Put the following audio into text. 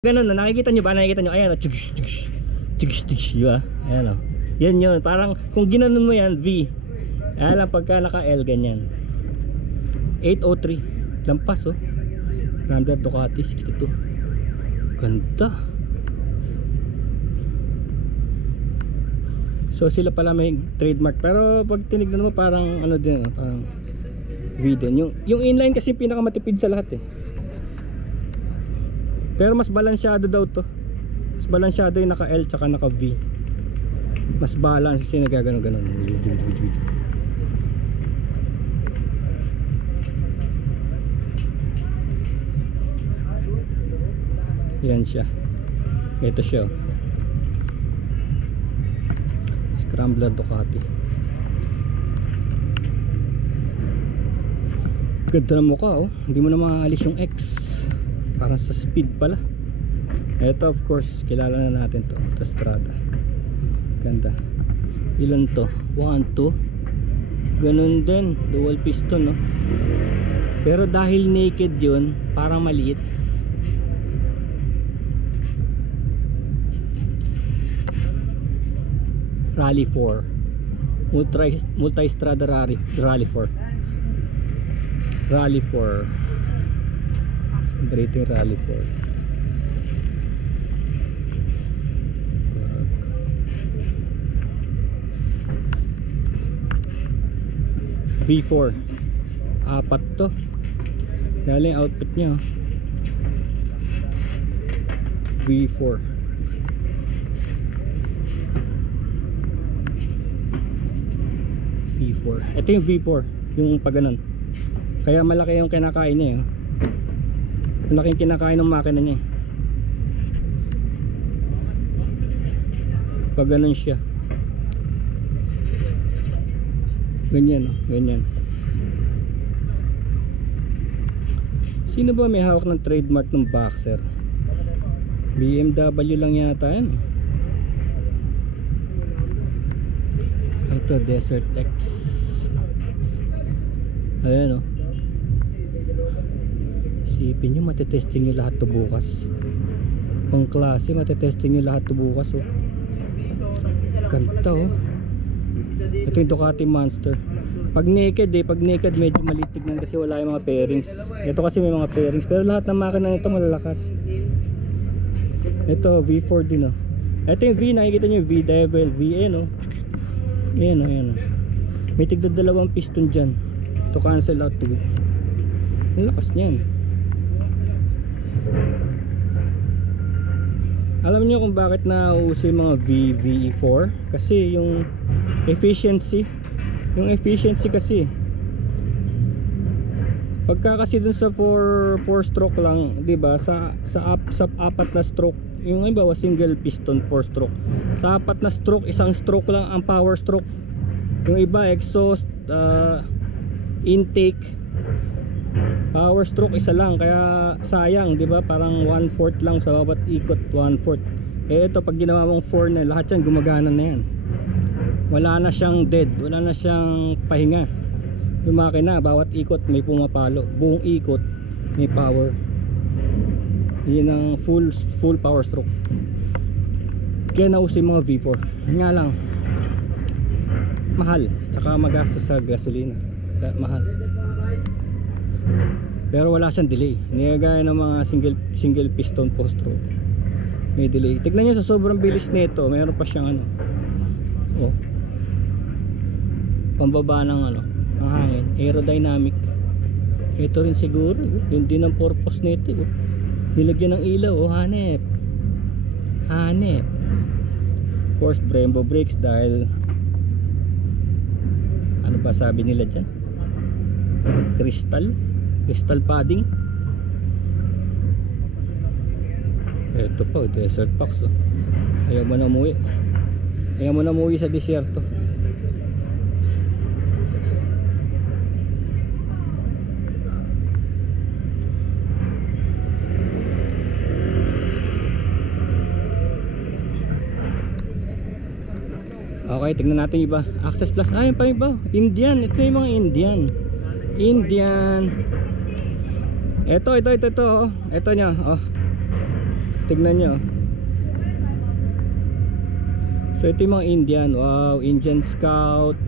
Ganun na, nakikita nyo ba? Nakikita nyo, ayan o, tsugish, tsugish, tsugish, tsugish, diba? Ayan o, yan yun, parang kung ginanon mo yan, V. Ayan lang, pagka naka L, ganyan. 803, lampas o. Rambler Ducati 62. Ganda. So sila pala may trademark, pero pag tinignan mo parang ano din, parang V din. Yung inline kasi pinakamatipid sa lahat eh. Pero mas balansyado daw to. Mas balansyado yung naka L tsaka naka V. Mas balance kasi nagaganon-ganon. Yan siya. Ito siya. Scrambler Ducati. Ganda na mukha oh. Hindi mo na maalis yung X. Parang sa speed pala. Ito of course kilala na natin to, Autostrada. Ganda. Ilan to? 1, 2. Ganun din, dual piston no. Pero dahil naked yun, parang maliit. Rally 4. Multi-strada Rally 4. Rally 4. Rating Rally 4. V4. Apat to. Dahil yung output nya V4. V4. Ito yung V4. Yung pag ganun. Kaya malaki yung kinakain niya eh. Malaking kinakain ng makina niya. Pag ganun siya. Ganyan oh, ganyan. Sino ba may hawak ng trademark ng Boxer? BMW lang yata yan. Ito Desert X. Ayan oh. Isipin nyo, matetesting nyo lahat to bukas. Pang klase, matetesting nyo lahat to bukas oh. Ganda oh. Ito yung Ducati Monster. Pag naked medyo malitig lang kasi wala yung mga pairings. Ito kasi may mga pairings, pero lahat ng makina nito malalakas. Ito V4 din oh. Ito yung V, nakikita nyo V Devil, VN oh. Ayan oh, ayan oh. May tigda 2 piston dyan to cancel out to. Ang lakas nyan. Alam niyo kung bakit nauuso yung mga VE4? Kasi yung efficiency kasi pagka kasi dun sa 4 stroke lang, 'di ba? Sa apat na stroke, yung iba single piston 4 stroke. Sa apat na stroke, isang stroke lang ang power stroke. Yung iba exhaust, intake, power stroke isa lang, kaya sayang 'di ba? Parang 1/4 lang sa bawat ikot, 1/4. Eh ito pag ginawa mong 4 na, lahat 'yan gumagana na 'yan. Wala na siyang dead, wala na siyang pahinga. Yung makina, bawat ikot may pumapalo, buong ikot may power. Yan ang full power stroke. Kaya nauso yung mga V4. Nga lang mahal, saka magastos sa gasolina, mahal. Pero wala siyang delay. Hindi gaya ng mga single piston 4 stroke. May delay. Tignan nyo sa sobrang bilis nito, mayroon pa siyang ano. Oh. Pambaba ng ano, ng hangin, aerodynamic. Ito rin siguro, yun din ang purpose nito. Oh. Nilagyan ng ilaw, oh, hanep. Hanep. Of course, Brembo brakes dahil ano ba sabi nila dyan? Crystal padding. Ito pa, desert box oh. Ayaw mo na umuwi sa disyerto. Okay, tignan natin iba. Access Plus, ayun pa iba. Indian, ito yung mga Indian. Ito oh. Ito nya, oh. tignan nyo. So ito yung mga Indian. Wow, Indian Scout.